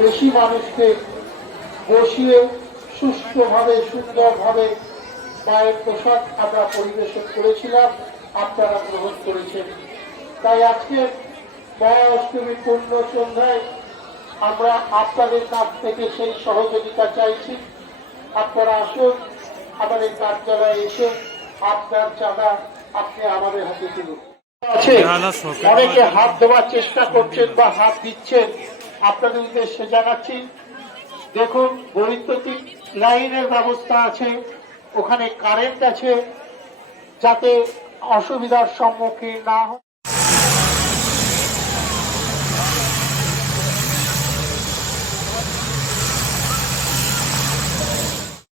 বেশি মানুষকে বসিয়ে সুষ্ঠুভাবে সুন্দরভাবে মায়ের প্রসাদ আমরা পরিবেশন করেছিলাম, আপনারা গ্রহণ করেছেন। তাই আজকে মহা অষ্টমীর পূর্ণ সন্ধ্যায় আমরা আপনাদের কাছ থেকে সেই সহযোগিতা চাইছি। আপনারা আসুন, আমাদের কার্যালয়ে এসে আপনার চাঁদা আপনি আমাদের হাতে তুলুন। আছে অনেকে হাত দেওয়ার চেষ্টা করছেন বা হাত দিচ্ছেন, আপনাদের উদ্দেশ্যে জানাচ্ছি, দেখুন বৈদ্যুতিক লাইনের ব্যবস্থা আছে, ওখানে কারেন্ট আছে, যাতে অসুবিধার সম্মুখীন না হয়।